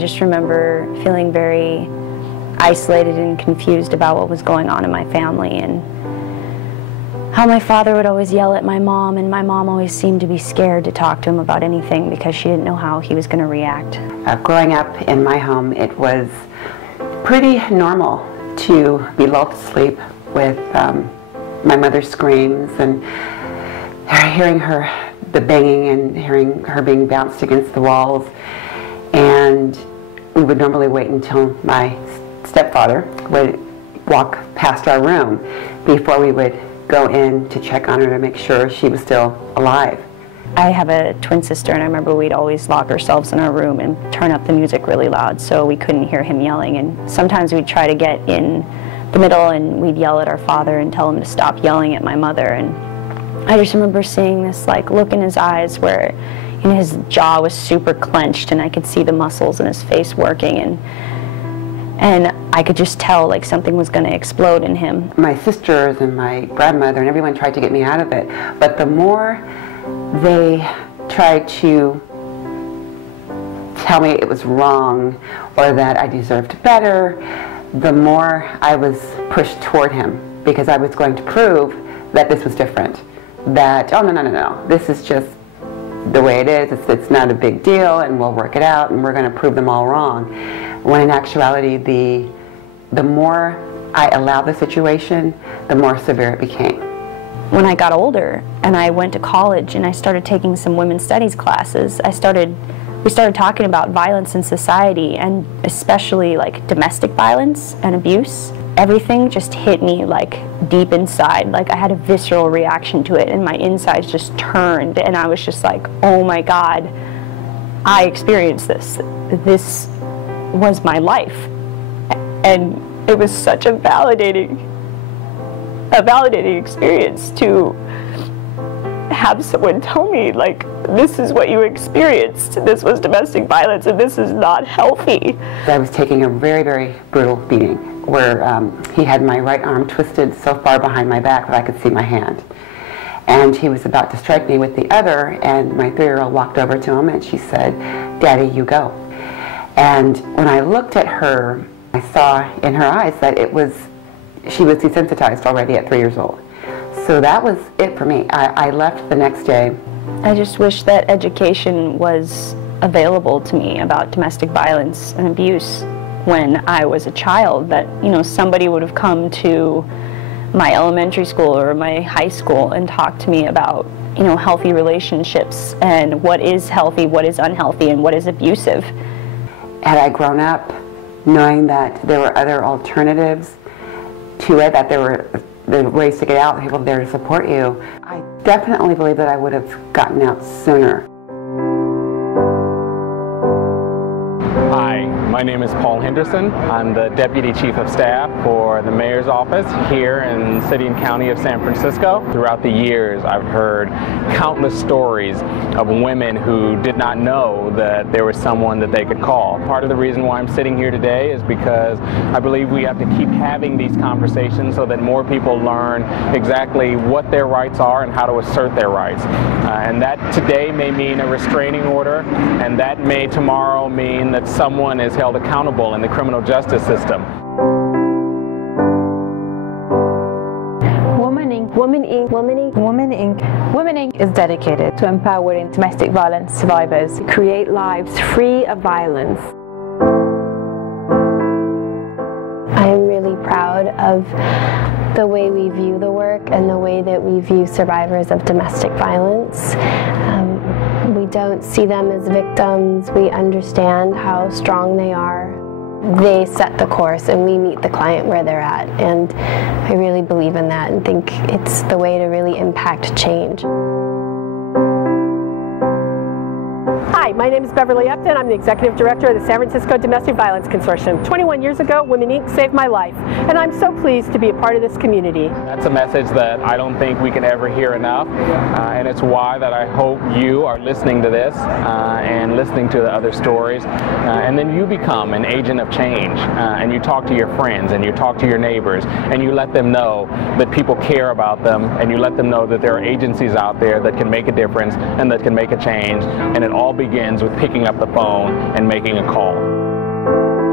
just remember feeling very isolated and confused about what was going on in my family, and how my father would always yell at my mom, and my mom always seemed to be scared to talk to him about anything because she didn't know how he was going to react. Growing up in my home, it was pretty normal to be lulled to sleep with my mother's screams and hearing the banging and hearing her being bounced against the walls. And we would normally wait until my stepfather would walk past our room before we would go in to check on her to make sure she was still alive. I have a twin sister, and I remember we'd always lock ourselves in our room and turn up the music really loud so we couldn't hear him yelling. And sometimes we'd try to get in the middle and we'd yell at our father and tell him to stop yelling at my mother. And I just remember seeing this look in his eyes where his jaw was super clenched and I could see the muscles in his face working, and I could just tell something was going to explode in him. My sisters and my grandmother and everyone tried to get me out of it, but the more they tried to tell me it was wrong or that I deserved better, the more I was pushed toward him, because I was going to prove that this was different. That, oh, no, this is just the way it is, it's not a big deal, and we'll work it out, and we're going to prove them all wrong. When in actuality, the more I allowed the situation, the more severe it became. When I got older and I went to college and I started taking some women's studies classes, we started talking about violence in society, and especially domestic violence and abuse. Everything just hit me deep inside. I had a visceral reaction to it, and my insides just turned, and I was just oh my God, I experienced this. This was my life. And it was such a validating experience to have someone tell me, this is what you experienced. This was domestic violence, and this is not healthy. I was taking a very, very brutal beating where he had my right arm twisted so far behind my back that I could see my hand. And he was about to strike me with the other, and my 3-year-old walked over to him and she said, "Daddy, you go." And when I looked at her, I saw in her eyes that she was desensitized already at 3 years old. So that was it for me. I left the next day. I just wish that education was available to me about domestic violence and abuse when I was a child, that somebody would have come to my elementary school or my high school and talked to me about healthy relationships and what is healthy, what is unhealthy, and what is abusive. Had I grown up knowing that there were other alternatives to it, that there were ways to get out, people there to support you, I definitely believe that I would have gotten out sooner. Hi, my name is Paul Henderson. I'm the Deputy Chief of Staff for the Mayor's Office here in City and County of San Francisco. Throughout the years, I've heard countless stories of women who did not know that there was someone that they could call. Part of the reason why I'm sitting here today is because I believe we have to keep having these conversations so that more people learn exactly what their rights are and how to assert their rights. And that today may mean a restraining order, and that may tomorrow mean that someone is held accountable in the criminal justice system. Women Inc. Women Inc. Women Inc. Women Inc. Women Inc. is dedicated to empowering domestic violence survivors to create lives free of violence. I am really proud of the way we view the work and the way that we view survivors of domestic violence. We don't see them as victims. We understand how strong they are. They set the course and we meet the client where they're at. And I really believe in that and think it's the way to really impact change. Hi, my name is Beverly Upton. I'm the Executive Director of the San Francisco Domestic Violence Consortium. 21 years ago, Women Inc. saved my life, and I'm so pleased to be a part of this community. That's a message that I don't think we can ever hear enough, and it's why that I hope you are listening to this and listening to the other stories, and then you become an agent of change, and you talk to your friends, and you talk to your neighbors, and you let them know that people care about them, and you let them know that there are agencies out there that can make a difference and that can make a change, and it all begins with picking up the phone and making a call. you.